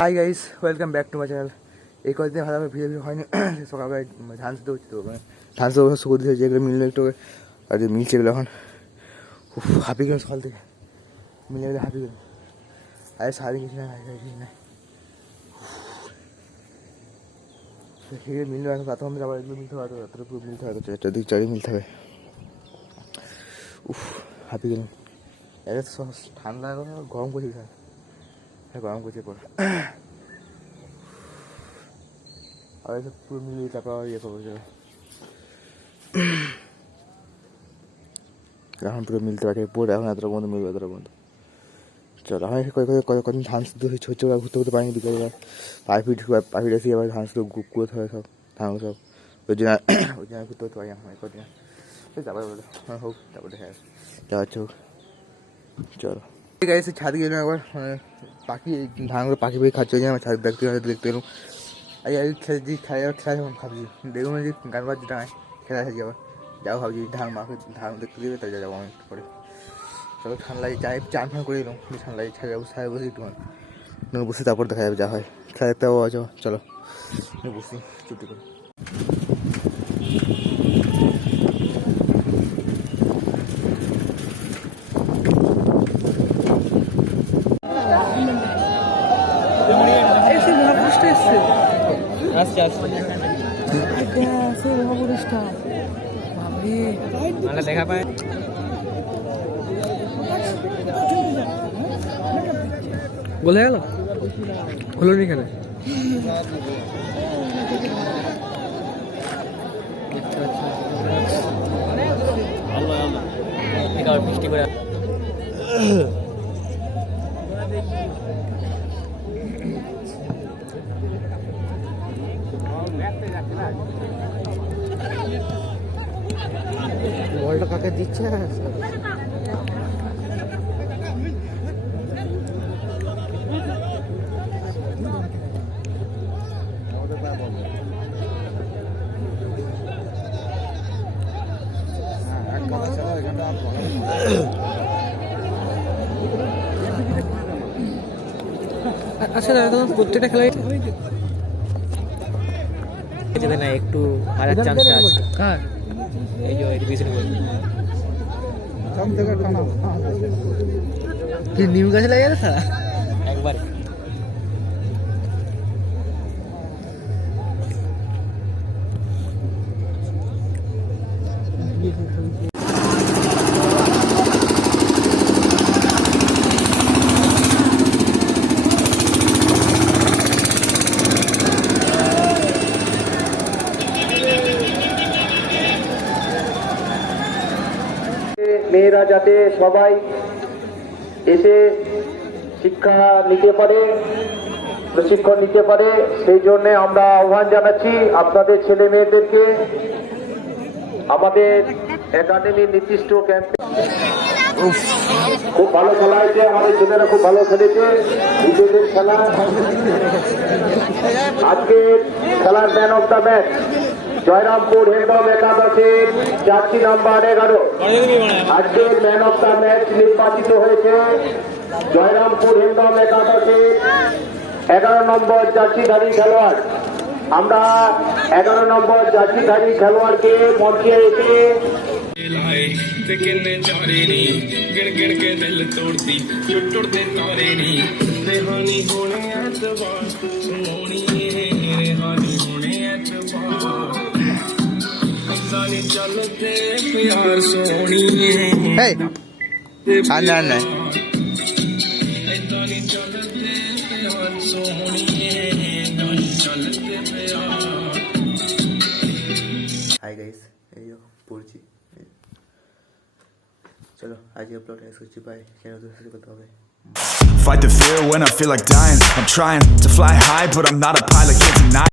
Hi guys welcome back to my channel এই কয়েকদিন ভালো ভিডিও ভিডিও হয়নি সকালবেলা ধান শুধু হচ্ছে তো ধান শুধু শুকো দিয়েছে যেগুলো মিললো একটু আর যে মিলছে এগুলো এখন হাঁপিয়ে গেলাম সকাল থেকে মিলে গেলে হাঁপিয়ে গেলাম আরে সারাদিন কিছু না কিছু না ঠিক মিললো এখন প্রাথম আবার এগুলো মিলতে হবে রাত্রে পুরো মিলতে হবে চারটার দিক চারিয়ে মিলতে হবে উফ হাঁপিয়ে গেলাম এটা ঠান্ডা গরম করছি স্যার। হ্যাঁ গরম করছে পর আর এসব পুরো মিলিয়ে তারপর ইয়ে করব এখন পুরো মিলতে পারে পড়ে এখন এতটা বন্ধু মিলবে, এতটা বন্ধু চলো আমি কয় কয় কয় কদিন ধান শুধু হচ্ছে হচ্ছে ওরা ঘুরতে ঘুরতে পারিনি বিকেলে পারফিট পারফিট এসে আবার ধান শুধু কুড়োতে হবে সব, ধান সব। ওই জন্য ওই জন্য ঘুরতে ঘুরতে পারি কদিন। তারপরে বলে। হ্যাঁ হোক, তারপরে হ্যাঁ হোক। চলো। আছে ছাদ গেলাম একবার মানে পাখি, ধানগুলো পাখি পাখি খাচ্ছে ওই আমার ছাদ দেখতে হয়তো দেখতে এলাম আজ আজ খেলে যে খেলা যখন ভাবছি। দেখুন যে গান বাজছে ডাঙায় খেলা আছে আবার যাও ভাবছি, ধান মাকে ধান দেখতে দেবে তাই যাব আমি পরে। চলো ঠান্ডা লাগে চাই চান ফান করে এলাম ঠান্ডা লাগে ছাড়ে যাব ছাড়ে বসে একটু বসে তারপর দেখা যাবে যা হয়। খেলা দেখতে যাব চলো। বসি চুটি করে। এসছে আসছে আসছে। এটা আছে মহাপুরুষটা বাবরে আমরা দেখা পাই বলে গেল? হলো নি কেন বৃষ্টি করে বলটা কাকে দিচ্ছে? আচ্ছা দাদা তোমার প্রত্যেকটা খেলায় যেতে না একটু হারার চান্স আছে। এই যে এডুকেশন নিম গাছে লাগে গেছে একবার। মেয়েরা যাতে সবাই এসে শিক্ষা নিতে পারে, প্রশিক্ষণ নিতে পারে, সেই জন্য আমরা আহ্বান জানাচ্ছি আপনাদের ছেলে মেয়েদেরকে আমাদের একাডেমির নির্দিষ্ট ক্যাম্পে। খুব ভালো খেলা হয়েছে, আমাদের ছেলেরা খুব ভালো খেলেছে, নিজেদের খেলা। আজকে খেলার man of the match Jayrampur Hembram একাদশের চারটি নাম্বার এগারো আজকে ম্যান অফ দ্য ম্যাচ নির্বাচিত হয়েছে জয়রামপুর হেমব্রম একাদশের এগারো নম্বর জার্সিধারী খেলোয়াড় আমরা এগারো নম্বর জার্সিধারী খেলোয়াড়কে মঞ্চে এসে ਲਾਏ ਤੇ ਕਿੰਨੇ ਚਾਰੇ ਨੀ ਗਿਣ ਗਿਣ ਕੇ ਦਿਲ ਤੋੜਦੀ ਟੁੱਟ ਟੁੱਟਦੇ ਤਾਰੇ ਨੀ ਰਿਹਾਨੀ ਹੋਣੇ ਐਤਵਾਰ ਸੋਹਣੀ ਰਿਹਾਨੀ ਚੱਲਦੇ ਪਿਆਰ ਸੋਹਣੀ হেই আর না না ਏਦਾਂ ਨੀ ਚੱਲਦੇ ਪਿਆਰ ਸੋਹਣੀ ਏਦਾਂ ਨੀ ਚੱਲਦੇ ਪਿਆਰ হাই গাইস এই যো পড়ছি চলো আজকে ব্লগটা শেষ করছি বাই কেন তো শেষ করতে হবে Fight the fear when I feel like dying. I'm trying to fly high, but I'm not a pilot, can't deny.